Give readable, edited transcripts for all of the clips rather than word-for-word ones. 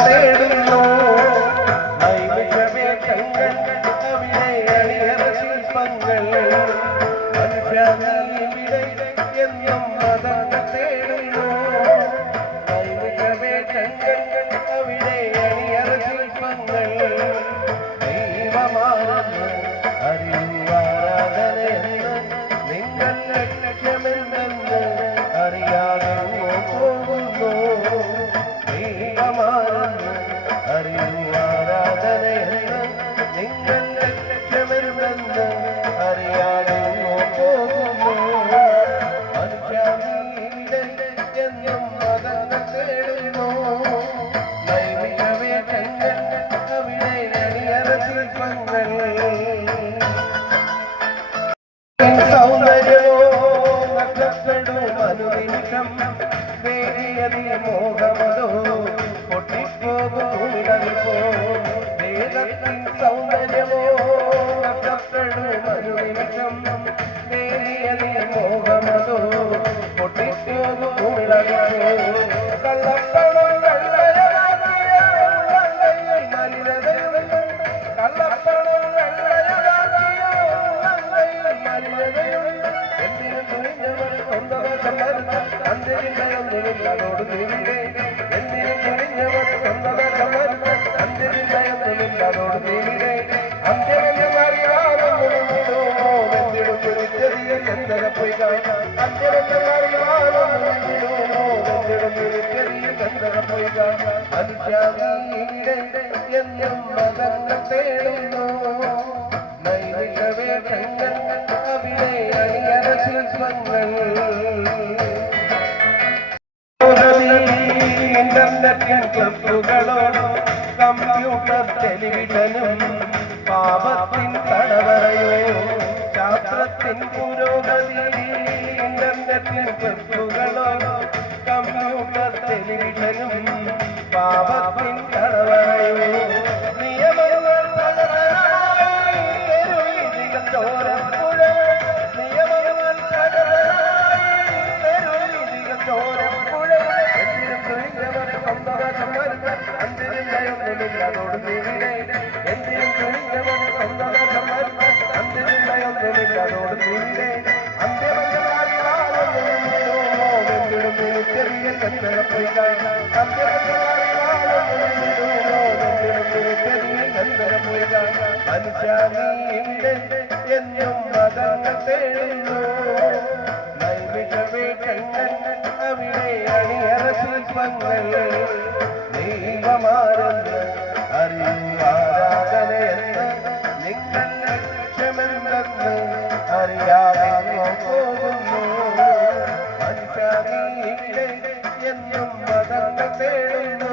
തേടുന്നു നൈമിഷവേഷങ്ങൾ അവിടെ അണിയറ ശില്പങ്ങൾ മനുഷ്യവിടെ എന്നും മതങ്ങൾ തേടുന്നു നൈമിഷവേഷങ്ങൾ അവിടെ അണിയറ ശില്പങ്ങൾ ദൈവമാണെന്ന് അറിയുവാരാധനയെന്ന് നിങ്ങൾ ലക്ഷ്യമെന്തെന്ന് അറിയാതെ പോകുന്നു അറിയുവാരാധനയെന്ന് നിങ്ങൾ ലക്ഷ്യമെന്തെന്ന് അറിയാതെ പോകുന്നു മനുഷ്യവിടെ എന്നും മതങ്ങൾ തേടുന്നു നൈമിഷവേഷങ്ങൾ അവിടെ അണിയറ ശില്പങ്ങൾ സൗന്ദര്യമോ നഷ്ടപ്പെടും അനുനിമിഷം വേദിയതിൽ മോഹമതോ പൊട്ടിപ്പോകുമിടലിപ്പോ വേദത്തിൻ സൗന്ദര്യമോ നഷ്ടപ്പെടും അനുനിമിഷം വേദിയതിൽ മോഹമതോ പൊട്ടിപ്പോകുമിടലിപ്പോ കള്ളപ്പണം കള്ളയതാക്കിയ മലിനതയും കള്ളപ്പണം കള്ളയതാക്കിയ മലിനതയും എന്തിനും തുണിഞ്ഞവർ സ്വന്തവശം വരുന്ന അന്ത്യചിന്തയൊന്നുമില്ലതോട് നീവിടെ എന്തിനും തുണിഞ്ഞവർ സ്വന്തവശം വരുന്ന അന്ത്യചിന്തയൊന്നുമില്ലതോട് നീവിടെ അന്ത്യമെന്നറിയാതൊന്നുമില്ലോ എന്തിനും തുണിച്ചെറിയ ചന്ദ്രപ്പൊയ്ക അന്ത്യമെന്നറിയാതൊന്നുമില്ലോ എന്തിനും തുണിച്ചെറിയ ചന്ദ്രപ്പൊയ്ക മനുഷ്യവിടെ എന്നും മതങ്ങൾ തേടുന്നു നൈമിഷവേഷങ്ങൾ അവിടെ അണിയറ ശില്പങ്ങൾ ഇന്റർനെറ്റിൻ ക്ലബുകളോടോ കമ്പ്യൂട്ടർ ടെലിവിഷനും പാപത്തിൻ തടവറയോ ശാസ്ത്രത്തിൻ പുരോഗതി ഇന്റർനെറ്റിൻ ക്ലബുകളോടോ കമ്പ്യൂട്ടർ ടെലിവിഷനും പാപത്തിൻ തടവറയോ നിയമങ്ങൾ തകരായി തെരുവിധികൾ ചോരപ്പുഴ നിയമങ്ങൾ തകരായി തെരുവിധികൾ ചോരപ്പുഴ എന്തിനും തുണിഞ്ഞവർ സ്വന്തവശം വരുന്ന അന്ത്യചിന്തയൊന്നുമില്ലതോട് നീവിടെ എന്തിനും തുണിഞ്ഞവർ സ്വന്തവശം വരുന്ന അന്ത്യചിന്തയൊന്നുമില്ലതോട് നീവിടെ അന്ത്യമെന്നറിയാതൊന്നുമില്ലോ എന്തിനും തിരിച്ചെറിയ ചന്ദ്രപ്പൊയ്ക അന്ത്യമെന്നറിയാതൊന്നുമില്ലോ എന്തിനും തിരിച്ചെറിയ ചന്ദ്രപ്പൊയ്ക മനുഷ്യവിടെ എന്നും മതങ്ങൾ തേടുന്നു നൈമിഷവേഷങ്ങൾ അവിടെ അണിയറ ശില്പങ്ങൾ ദൈവമാരെന്ന് അറിയുവാരാധനയെന്ന് നിങ്ങൾ ലക്ഷ്യമെന്തെന്ന് അറിയാതെ പോകുന്നു മനുഷ്യവിടെ എന്നും മതങ്ങൾ തേടുന്നു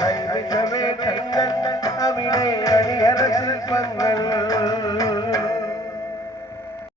നൈമിഷവേഷങ്ങൾ അവിടെ